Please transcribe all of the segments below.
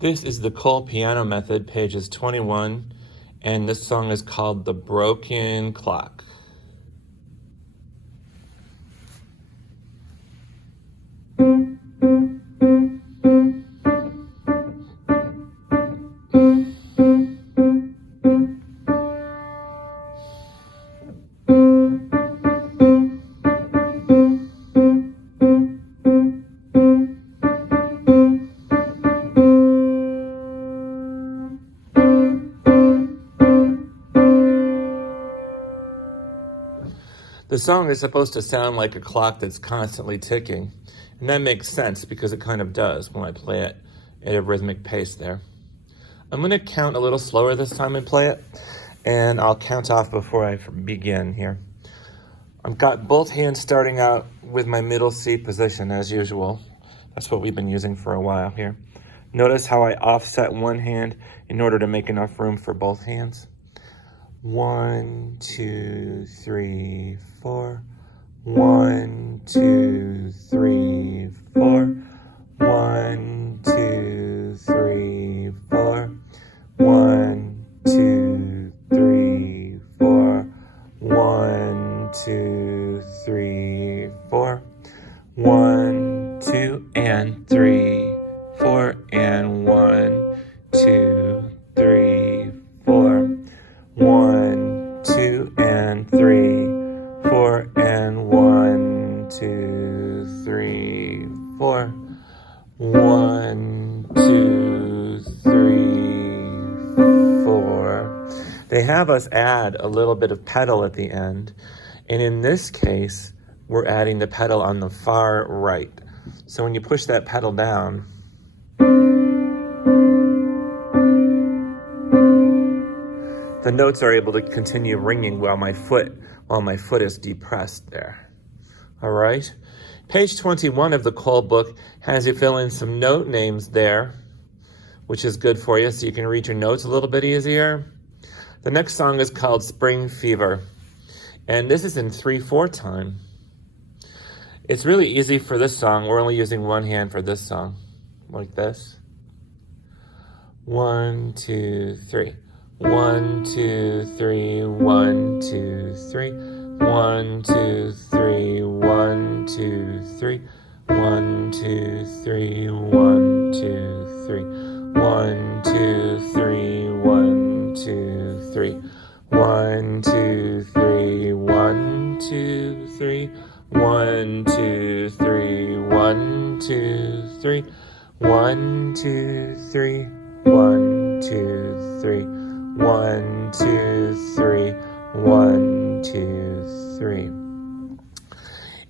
This is the Cole piano method, pages 21, and this song is called The Broken Clock. The song is supposed to sound like a clock that's constantly ticking, and that makes sense because it kind of does when I play it at a rhythmic pace there. I'm going to count a little slower this time and play it, and I'll count off before I begin here. I've got both hands starting out with my middle C position as usual. That's what we've been using for a while here. Notice how I offset one hand in order to make enough room for both hands. 1, 2, 3, 4. 1, 2, 3, 4. 1, 2, 3, 4. 1, 2, 3, 4. 1, 2, 3, 4. 1, 2, and 3, 4, and 1, 2, 3, 4. 1, 2, and 3, 4, and 1, 2, 3, 4. 1, 2, 3, 4. They have us add a little bit of pedal at the end, and in this case, we're adding the pedal on the far right. So when you push that pedal down, the notes are able to continue ringing while my foot is depressed there. All right. Page 21 of the Cole book has you fill in some note names there, which is good for you so you can read your notes a little bit easier. The next song is called Spring Fever, and this is in 3/4 time. It's really easy for this song. We're only using one hand for this song, like this. 1, 2, 3. 1, 2, 3, 1, 2, 3. 1, 2, 3, 1, 2, 3. 1, 2, 3, 1, 2, 3. 1, 2, 3, 1, 2, 3. 1, 2, 3, 1, 2, 3. 1, 2, 3, 1, 2, 3. 1, 2, 3, 1, 2, 3. 1, 2, 3, 1, 2, 3.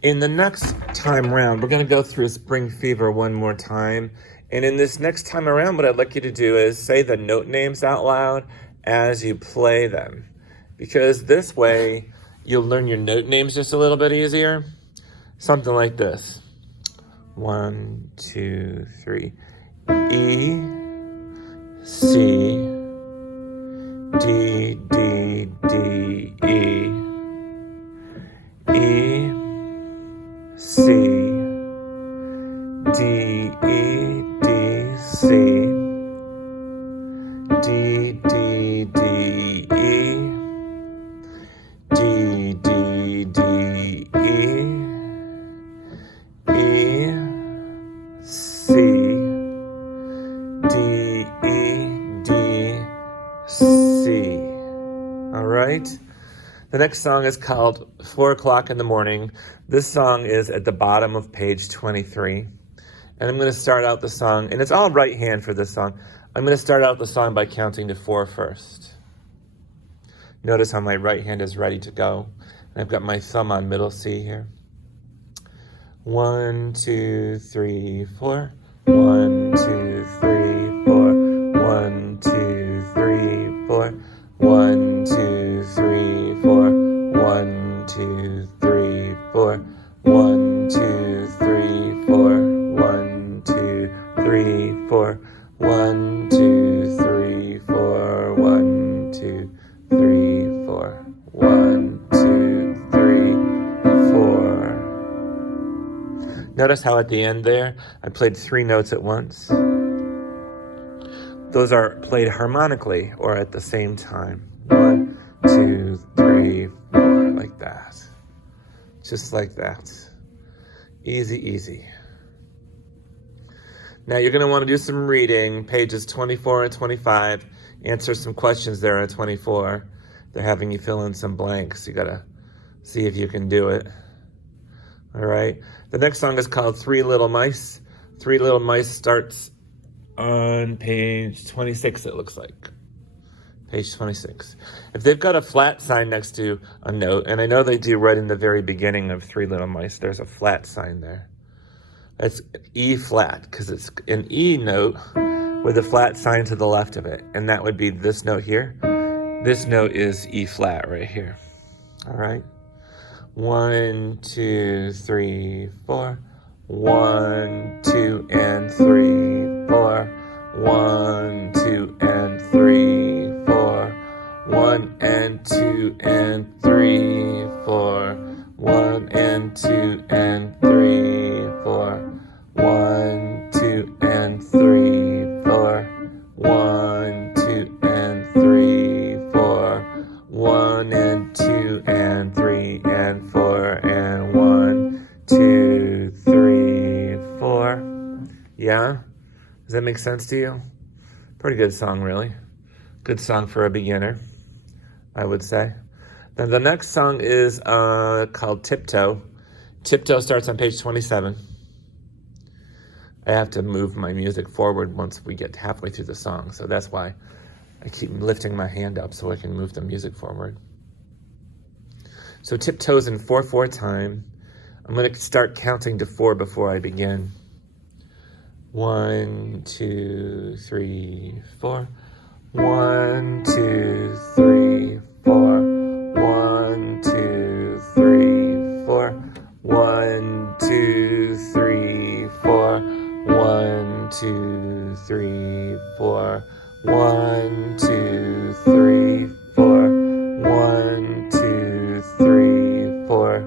In the next time round, we're going to go through Spring Fever one more time. And in this next time around, what I'd like you to do is say the note names out loud as you play them. Because this way, you'll learn your note names just a little bit easier. Something like this. 1, 2, 3. E, C, D, D, D, E. E, C, D, E, D, C. D, D, D, E. D, D, D, E. E, C, D, E, D, C. All right. The next song is called 4 o'clock in the morning. This song is at the bottom of page 23. And I'm going to start out the song, and it's all right hand for this song. I'm going to start out the song by counting to 4 first. Notice how my right hand is ready to go. And I've got my thumb on middle C here. 1, 2, 3, 4. 1, 2, 3, 4. 1, 2, 3, 4. 1, 2, 3, 4. 1, 2, 3, 4. 1, 2, 3, 4. 1, 2, 3, 4. 1, 2, 3, 4. 1, 2, 3, 4. 1, 2, 3, 4. Notice how at the end there, I played 3 notes at once. those are played harmonically or at the same time. 1, 2, 3, 4, like that. Just like that. Easy, easy. Now you're going to want to do some reading, pages 24 and 25. Answer some questions there on 24. They're having you fill in some blanks. You got to see if you can do it. All right. The next song is called Three Little Mice. Three Little Mice starts on page 26, it looks like. Page 26. If they've got a flat sign next to a note, and I know they do right in the very beginning of Three Little Mice, there's a flat sign there. That's E flat, because it's an E note with a flat sign to the left of it. And that would be this note here. This note is E flat right here. All right. 1, 2, 3, 4. 1, 2, and 3, 4. 1, 2, and 3, 4. 1 and 2 and 3, 4. 1 and 2 and 3, 4. 1, 2, and 3, 4. 1, 2, and 3, 4. 1 and 2 and 3 and 4 and 1, 2, 3, 4. Yeah? Does that make sense to you? Pretty good song, really. Good song for a beginner, I would say. Then the next song is called Tiptoe. Tiptoe starts on page 27. I have to move my music forward once we get halfway through the song, so that's why I keep lifting my hand up so I can move the music forward. So Tiptoe's in 4/4 time. I'm going to start counting to 4 before I begin. 1, 2, 3, 4. 1, 2, 3, 4. 1, 2, 3, 4. 1, 2, 3, 4. 1, 2, 3, 4. 1, 2, 3, 4. 1, 2, 3, 4.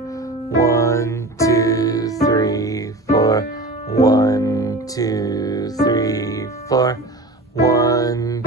1, 2, 3, 4. 1, 2, 3, 4. 1,